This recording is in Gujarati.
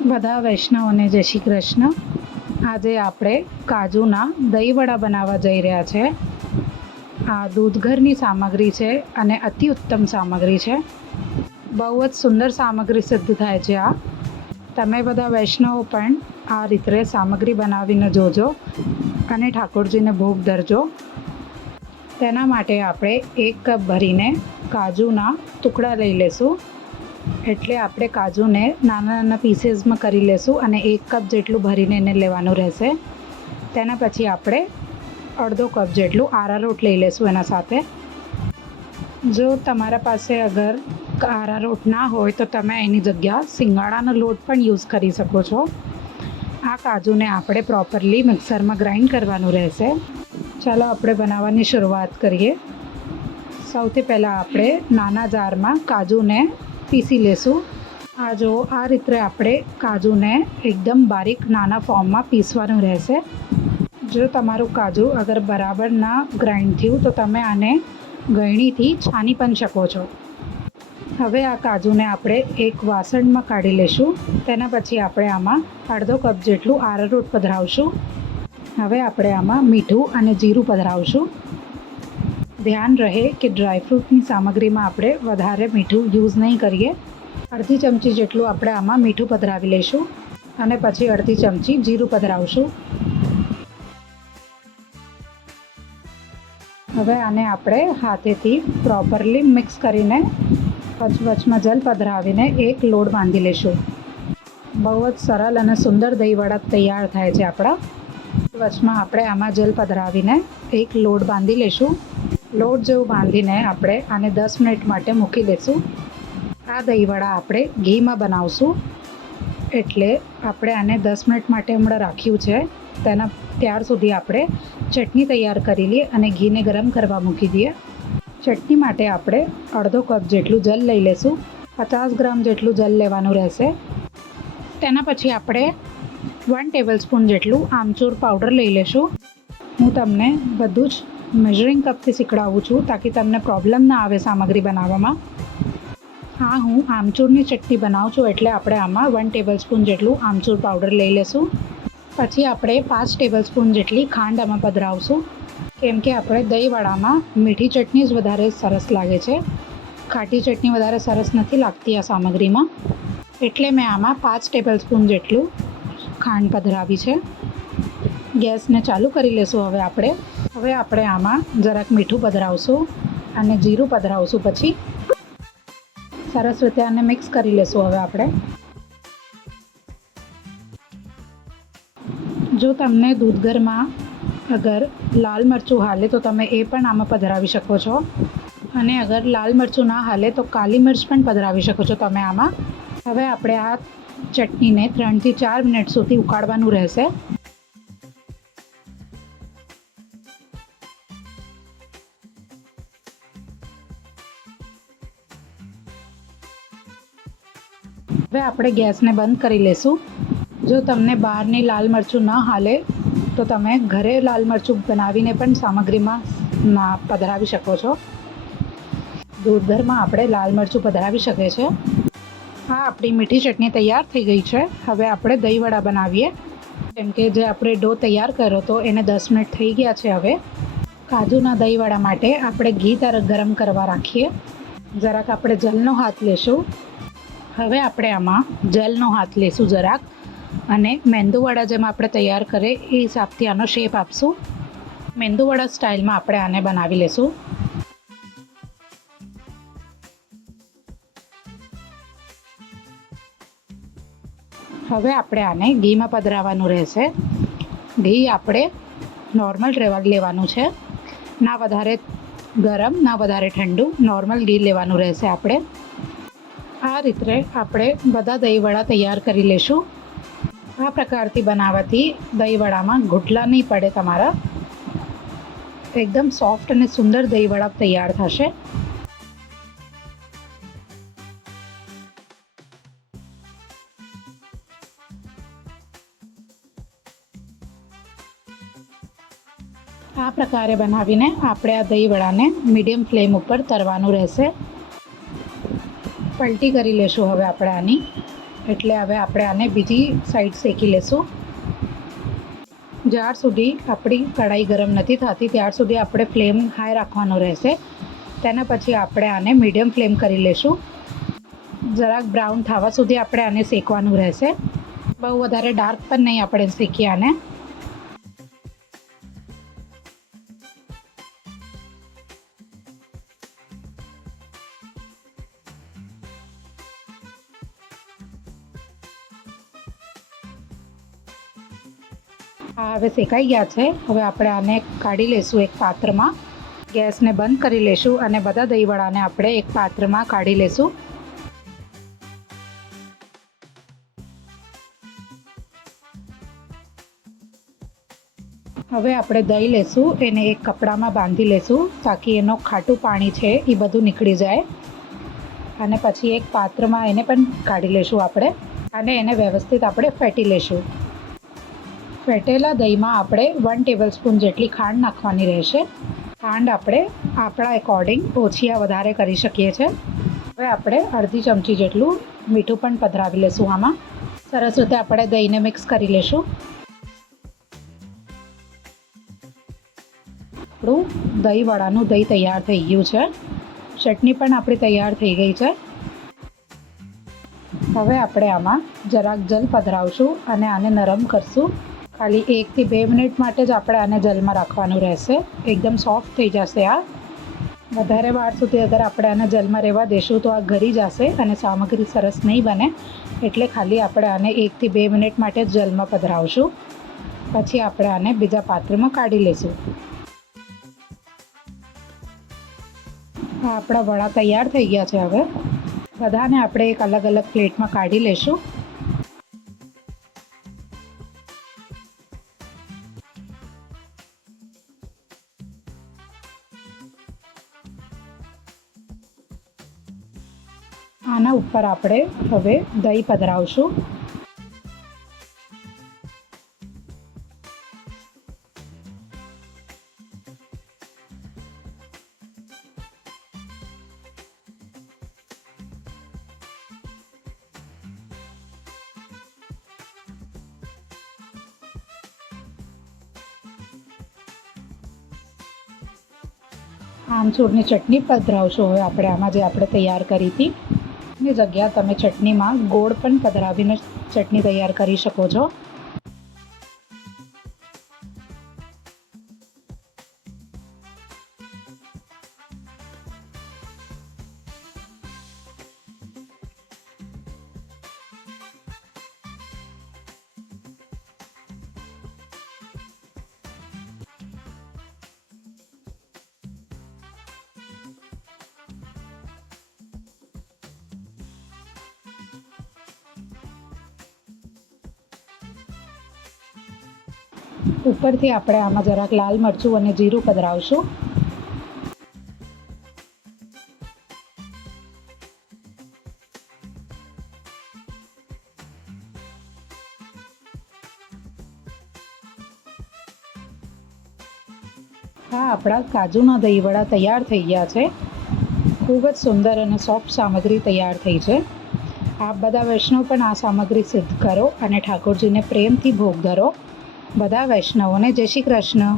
બધા વૈષ્ણવોને જય શ્રી કૃષ્ણ। આજે આપણે કાજુના દહીંવડા બનાવવા જઈ રહ્યા છે। આ દૂધઘરની સામગ્રી છે અને અતિ ઉત્તમ સામગ્રી છે। બહુ જ સુંદર સામગ્રી સિદ્ધ થાય છે। આ તમે બધા વૈષ્ણવો પણ આ રીતે સામગ્રી બનાવીને જોજો અને ઠાકોરજીને ભોગ ધરજો। તેના માટે આપણે 1 કપ ભરીને કાજુના ટુકડા લઈ લેશું। એટલે આપણે કાજુને નાના નાના પીસીસમાં કરી લેશું અને 1 કપ જેટલું ભરીને એને લેવાનું રહેશે। તેના પછી આપણે અડધો કપ જેટલું આરારોટ લઈ લેશું એના સાથે। જો તમારા પાસે અગર આરારોટ ના હોય તો તમે એની જગ્યા સિંગાડાનો લોટ પણ યુઝ કરી શકો છો। આ કાજુને આપણે પ્રોપરલી મિક્સરમાં ગ્રાઇન્ડ કરવાનું રહેશે। ચાલો આપણે બનાવવાની શરૂઆત કરીએ। સૌથી પહેલાં આપણે નાના જારમાં કાજુને પીસી લેશું। આ જો આ રીતે આપણે કાજુને એકદમ બારીક નાના ફોર્મમાં પીસવાનું રહેશે। જો તમારું કાજુ અગર બરાબર ના ગ્રાઇન્ડ થયું તો તમે આને ગળણીથી છાની પણ શકો છો। હવે આ કાજુને આપણે એક વાસણમાં કાઢી લેશું। તેના પછી આપણે આમાં અડધો કપ જેટલું આરારોટ પધરાવશું। હવે આપણે આમાં મીઠું અને જીરું પધરાવશું। ધ્યાન રહે કે ડ્રાયફ્રૂટની સામગ્રીમાં આપણે વધારે મીઠું યુઝ નહીં કરીએ। અડધી ચમચી જેટલું આપણે આમાં મીઠું પધરાવી લઈશું અને પછી અડધી ચમચી જીરું પધરાવશું। હવે આને આપણે હાથેથી પ્રોપરલી મિક્સ કરીને વચમાં જલ પધરાવીને એક લોટ બાંધી લઈશું। બહુ જ સરળ અને સુંદર દહીંવડા તૈયાર થાય છે આપણા। વચમાં આપણે આમાં જલ પધરાવીને એક લોટ બાંધી લઈશું। લોટ જેવું બાંધીને આપણે આને 10 મિનિટ માટે મૂકી દઈશું। આ દહીંવડા આપણે ઘીમાં બનાવશું એટલે આપણે આને 10 મિનિટ માટે હમણાં રાખ્યું છે। ત્યાર સુધી આપણે ચટણી તૈયાર કરી લઈએ અને ઘીને ગરમ કરવા મૂકી દઈએ। ચટણી માટે આપણે અડધો કપ જેટલું જલ લઈ લઈશું। 50 ગ્રામ જેટલું જલ લેવાનું રહેશે। તેના પછી આપણે 1 ટેબલસ્પૂન જેટલું આમચૂર પાવડર લઈ લઈશું। હું તમને બધું જ મેઝરિંગ કપથી શીખવાડું છું તાકી તમને પ્રોબ્લેમ ના આવે સામગ્રી બનાવવામાં। હા, હું આમચૂરની ચટણી બનાવું છું એટલે આપણે આમાં 1 ટેબલસ્પૂન જેટલું આમચૂર પાવડર લઈ લઈશું। પછી આપણે 5 ટેબલસ્પૂન જેટલી ખાંડ આમાં પધરાવશું કેમ કે આપણે દહીંવડામાં મીઠી ચટણી જ વધારે સરસ લાગે છે। ખાટી ચટણી વધારે સરસ નથી લાગતી આ સામગ્રીમાં એટલે મેં આમાં 5 ટેબલસ્પૂન જેટલું ખાંડ પધરાવી છે। ગેસને ચાલુ કરી લેશું। હવે આપણે આમાં જરાક મીઠું પધરાવશું અને જીરું પધરાવશું। પછી સરસ રીતે આને મિક્સ કરી લેશું। હવે આપણે જો તમને દૂધઘરમાં અગર લાલ મરચું હાલે તો તમે એ પણ આમાં પધરાવી શકો છો અને અગર લાલ મરચું ના હાલે તો કાલી મિર્ચ પણ પધરાવી શકો છો તમે આમાં। હવે આપણે આ ચટણીને 3 થી 4 મિનિટ સુધી ઉકાળવાનું રહેશે। હવે આપણે ગેસને બંધ કરી લેશું। જો તમને બહારની લાલ મરચું ન હાલે તો તમે ઘરે લાલ મરચું બનાવીને પણ સામગ્રીમાં પધરાવી શકો છો। દૂધઘરમાં આપણે લાલ મરચું પધરાવી શકીએ છીએ। હા, આપણી મીઠી ચટણી તૈયાર થઈ ગઈ છે। હવે આપણે દહીંવડા બનાવીએ કેમ કે જે આપણે ડો તૈયાર કર્યો હતો એને 10 મિનિટ થઈ ગયા છે। હવે કાજુના દહીંવડા માટે આપણે ઘી ગરમ કરવા રાખીએ। જરાક આપણે જલનો હાથ લેશું। હવે આપણે આમાં જલનો હાથ લેશું જરાક અને મેંદુવડા જેમ આપણે તૈયાર કરીએ એ હિસાબથી આનો શેપ આપશું। મેંદુવડા સ્ટાઇલમાં આપણે આને બનાવી લેશું। હવે આપણે આને ઘીમાં પધરાવવાનું રહેશે। ઘી આપણે નોર્મલ લેવાનું છે, ના વધારે ગરમ ના વધારે ઠંડુ, નોર્મલ ઘી લેવાનું રહેશે। આપણે આ રીતે આપણે બધા દહીંવડા તૈયાર કરી લઈશું। આ પ્રકારથી બનાવવાથી દહીંવડામાં ઘૂંટલા નહીં પડે તમારા। એકદમ સોફ્ટ અને સુંદર દહીંવડા તૈયાર થશે। આ પ્રકારે બનાવીને આપણે આ દહીંવડાને મીડિયમ ફ્લેમ ઉપર તરવાનું રહેશે। પલટી કરી લેશું હવે આપણે આની એટલે હવે આપણે આને બીજી સાઈડ શેકી લેશું. જ્યાર સુધી આપણી કઢાઈ ગરમ નથી થતી ત્યાર સુધી આપણે ફ્લેમ હાઈ રાખવાનો રહેશે. તેના પછી આપણે આને મીડિયમ ફ્લેમ કરી લેશું. જરાક બ્રાઉન થવા સુધી આપણે આને શેકવાનું રહેશે. બહુ વધારે ડાર્ક પણ નહીં આપણે શેકીએ આને. આ હવે શેકાઈ ગયા છે. હવે આપણે આને કાઢી લઈશું એક પાત્રમાં. ગેસને બંધ કરી લઈશું અને બધા દહીંવડાને આપણે એક પાત્રમાં કાઢી લઈશું. હવે આપણે દહીં લેશું, એને એક કપડામાં બાંધી લેશું તાકી એનો ખાટું પાણી છે એ બધું નીકળી જાય. અને પછી એક પાત્રમાં એને પણ કાઢી લેશું આપણે અને એને વ્યવસ્થિત આપણે ફેટી લેશું. ફેટેલા દહીંમાં આપણે 1 ટેબલસ્પૂન જેટલી ખાંડ નાખવાની રહેશે. ખાંડ આપણે આપણા એકોર્ડિંગ ઓછી યા વધારે કરી શકીએ છીએ. હવે આપણે અડધી ચમચી જેટલું મીઠું પણ પધરાવી લેશું આમાં. સરસ રીતે આપણે દહીંને મિક્સ કરી લેશું. આપણું દહીંવડાનું દહીં તૈયાર થઈ ગયું છે. ચટણી પણ આપણી તૈયાર થઈ ગઈ છે. હવે આપણે આમાં જરાક જલ પધરાવશું અને આને નરમ કરશું. ખાલી 1 થી 2 મિનિટ માટે જ આપણે આને જલમાં રાખવાનું રહેશે. એકદમ સોફ્ટ થઈ જશે આ. વધારે વાર સુધી અગર આપણે આને જલમાં રહેવા દેશું તો આ ઘરી જશે અને સામગ્રી સરસ નહીં બને. એટલે ખાલી આપણે આને 1 થી 2 મિનિટ માટે જ જલમાં પધરાવશું. પછી આપણે આને બીજા પાત્રમાં કાઢી લઈશું. આપણા વડા તૈયાર થઈ ગયા છે. હવે બધાને આપણે એક અલગ અલગ પ્લેટમાં કાઢી લઈશું. આના ઉપર આપણે હવે દહીં પધરાવશું. આમચૂરની ચટણી પધરાવશું. હવે આપણે આમાં જે આપણે તૈયાર કરી હતી ની જગ્યા તમે ચટણીમાં ગોળ પણ પધરાવીને ચટણી તૈયાર કરી શકો છો. ઉપરથી આપણે આમાં જરાક લાલ મરચું અને જીરું પધરાવશું. હા, આપણા કાજુના દહીંવડા તૈયાર થઈ ગયા છે. ખૂબ જ સુંદર અને સોફ્ટ સામગ્રી તૈયાર થઈ છે. આપ બધા વૈષ્ણવ પણ આ સામગ્રી સિદ્ધ કરો અને ઠાકોરજીને પ્રેમથી ભોગ ધરો. બધા વૈષ્ણવોને જય શ્રી કૃષ્ણ.